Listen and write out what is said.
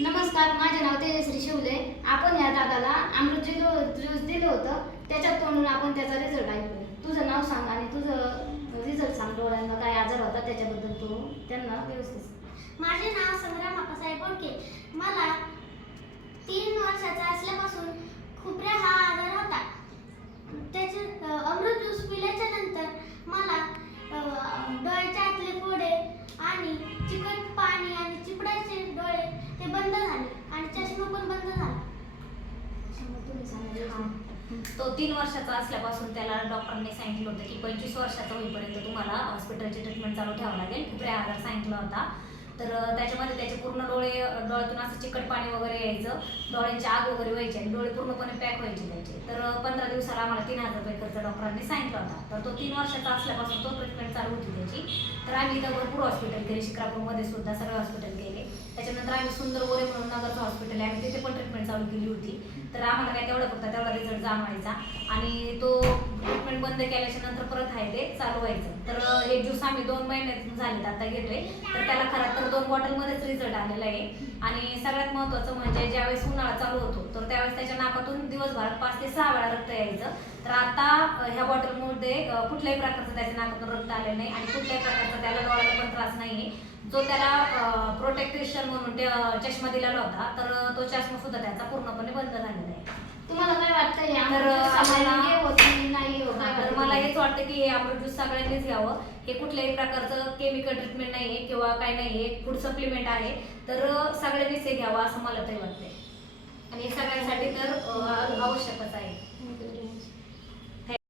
नमस्कार, माझे नाव तेजश्री शिवले. आपण या दादाला अमृत ज्यूस दिलं होतं, त्याच्यात तोंडून आपण त्याचा रिझल्ट ऐकू. तुझं नाव सांग आणि तुझं रिझल्ट सांग. डोळ्यांना काय आजार होता त्याच्याबद्दल तू त्यांना व्यवस्थित. माझे नाव संग्राम आप्पासाहेब बोडके. मला 3 वर्षाचा असल्यापासून खुपऱ्या हा आजार होता. त्याचे अमृत ज्यूस पिल्याच्या नंतर मला डोळ्याच्या आतले फोडे आणि चिकट पाणी आणि चिपडायचे डोळे ते बंद झाले आणि चष्मा पण बंद झाला. तो 3 वर्षाचा असल्यापासून त्याला डॉक्टरांनी सांगितलं होतं की 25 वर्षाचा होईपर्यंत तुम्हाला हॉस्पिटलची ट्रीटमेंट चालू ठेवावं लागेल. खुपऱ्या आजार सांगितला होता. तर त्याच्यामध्ये त्याचे पूर्ण डोळ्यातून असं चिकट पाणी वगैरे यायचं, डोळ्यांची आग वगैरे व्हायची आणि डोळे पूर्णपणे पॅक व्हायचे त्याचे. तर 15 दिवसाला आम्हाला 3000 रुपये खर्च डॉक्टरांनी सांगितला होता. तर तो 3 वर्षाचा असल्यापासून तो ट्रीटमेंट चालू होती त्याची. तर आम्ही इथं भरपूर हॉस्पिटल केले, शिक्रापूरमध्ये सुद्धा सगळे हॉस्पिटल केले. त्याच्यानंतर आम्ही सुंदर गोरे म्हणून नगरचं हॉस्पिटल आहे, आम्ही तिथे पण ट्रीटमेंट चालू केली होती. तर आम्हाला काय तेवढा रिझल्ट जाणवायचा आणि तो ट्रीटमेंट बंद केल्याच्या नंतर परत आहे ते चालू व्हायचं. तर हे ज्यूस आम्ही 2 महिन्यात झालेत आता घेतोय. तर त्याला खरं तर 2 बॉटलमध्येच रिझल्ट आलेला आहे. आणि सगळ्यात महत्त्वाचं म्हणजे ज्यावेळेस उन्हाळा चालू होतो तर त्यावेळेस त्याच्या नाकातून दिवसभरात 5 ते 6 वेळा रक्त यायचं. तर आता ह्या बॉटलमध्ये कुठल्याही प्रकारचं त्याच्या नाकातून रक्त आलेलं नाही आणि कुठल्याही प्रकारचा त्याला डोळ्याला पण त्रास नाही आहे. जो त्याला प्रोटेक्टेशन म्हणून ते चष्मा दिलेला होता, तर तो चष्मा सुद्धा त्याचा पूर्णपणे बंद झालेला आहे. तुम्हाला काय वाटतं हे तर आम्हाला होत नाही हो काय? तर मला हेच वाटतं की हे अमृत ज्यूस सगळ्यांनीच घ्यावं. हे कुठल्याही प्रकारचं केमिकल ट्रीटमेंट नाही आहे किंवा काय नाही आहे, फूड सप्लिमेंट आहे. तर सगळ्यांनीच हे घ्यावं असं मला तरी वाटतंय आणि हे सगळ्यांसाठी तर आवश्यकच आहे.